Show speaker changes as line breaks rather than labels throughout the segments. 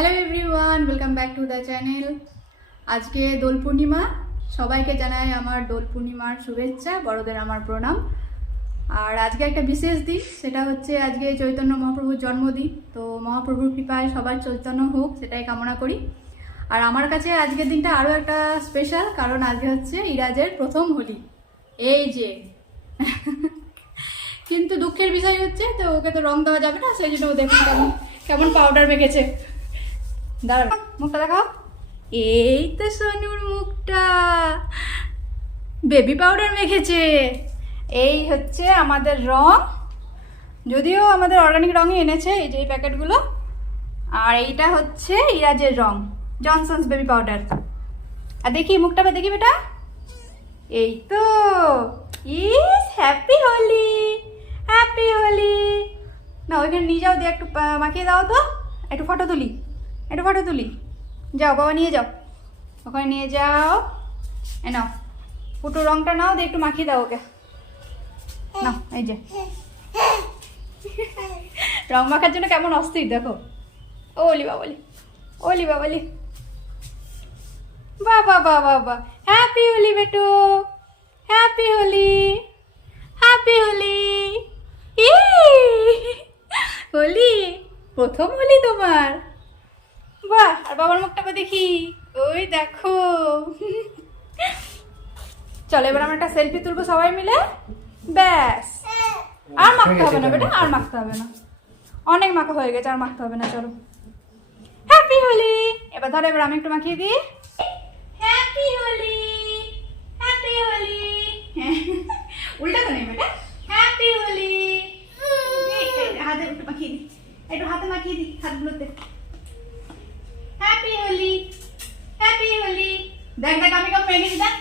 Hello everyone welcome back to the channel আজকে দোল পূর্ণিমা, সবাইকে জানাই আমার দোল পূর্ণিমার শুভেচ্ছা, বড়দের আমার প্রণাম। আর আজকে একটা বিশেষ দিন, সেটা হচ্ছে আজকে চৈতন্য মহাপ্রভুর জন্মদিন। তো মহাপ্রভুর কৃপায় সবার চৈতন্য হোক, সেটাই কামনা করি। আর আমার কাছে আজকের দিনটা আরও একটা স্পেশাল কারণ আজকে হচ্ছে ইরাজের প্রথম হোলি। এই যে। কিন্তু দুঃখের বিষয় হচ্ছে, তো ওকে তো রং দেওয়া যাবে না, সেই জন্য ও দেখুন কেমন কেমন পাউডার মেখেছে। দাঁড়া মুখটা দেখাও। এই তো সোনুর মুখটা। বেবি পাউডার মেখেছে। এই হচ্ছে আমাদের রং। যদিও আমাদের অর্গানিক রঙই এনেছে এই যে এই প্যাকেটগুলো। আর এইটা হচ্ছে ইরাজের রং, জনসন্স বেবি পাউডার। আর দেখি, মুখটা বা দেখি বেটা। এই তো, ইস, হ্যাপি হোলি হ্যাপি হোলি। না, ওইখানে নিয়ে যাও, দিয়ে একটু মাখিয়ে দাও তো, একটু ফটো তুলি। একটু ফটো তুলি। যাও, বাবা নিয়ে যাও। ওখানে নিয়ে যাও। এ নাও। ফুটো রংটা নাও, দিয়ে একটু মাখিয়ে দাও ওকে। নাও, এই যে। রং মাখার জন্য কেমন অস্থির, দেখো। ওলি বাবলি ওলি বাবলি বাবা বাবা। বা হ্যাপি হোলি বেটু হ্যাপি হোলি হ্যাপি হোলি হোলি, প্রথম হোলি তোমার। বাহ আর বাবার মুখটা দেখি। ওই দেখো। চলো এবার আমরা একটা সেলফি তুলবো সবাই মিলে। ব্যাস। আর মাখতে হবে না বেটা আর মাখতে হবে না। অনেক মাখা হয়ে গেছে আর মাখতে হবে না চলো। হ্যাপি হোলি এবার ধরো এবার আমি একটু মাখিয়ে দিই। হ্যাপি হোলি হ্যাপি হোলি উল্টা তো নেই বেটা। হ্যাপি হোলি হাতে একটু মাখিয়ে দিই। একটু হাতে মাখিয়ে দিই হাতগুলোতে হ্যাপি হোলি হ্যাপি হোলি দেখ দেখ আমি কেমন মেখেছি দেখ।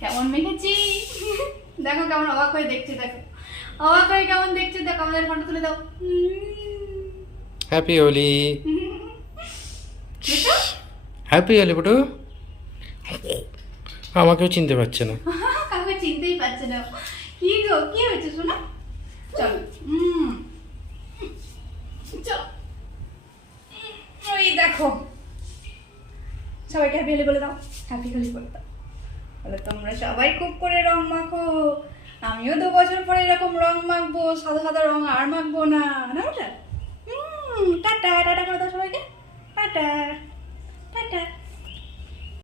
কেমন মেখেছি দেখো কেমন অবাক হয়ে দেখছে দেখো। অবাক হয়ে কেমন দেখছে দেখো আমাদের ফটো তুলে দাও।
হ্যাপি হোলি হ্যাপি হোলি বটু আমাকেও চিনতে পারছে না।
কাউকে চিনতেই পারছে না। কি গো কি হয়েছে শোনা? চলো। হুম চলো। ওই দেখো সবাইকে হ্যাপি হোলি বলে দাও। হ্যাপি হোলি বলে দাও। বলে তোমরা সবাই খুব করে রং মাখো। আমিও দু বছর পরে এরকম রং মাখবো, সাদা সাদা রং আর মাখবো না। না ওটা টাটা টাটা করে দাও সবাইকে। Tata tata.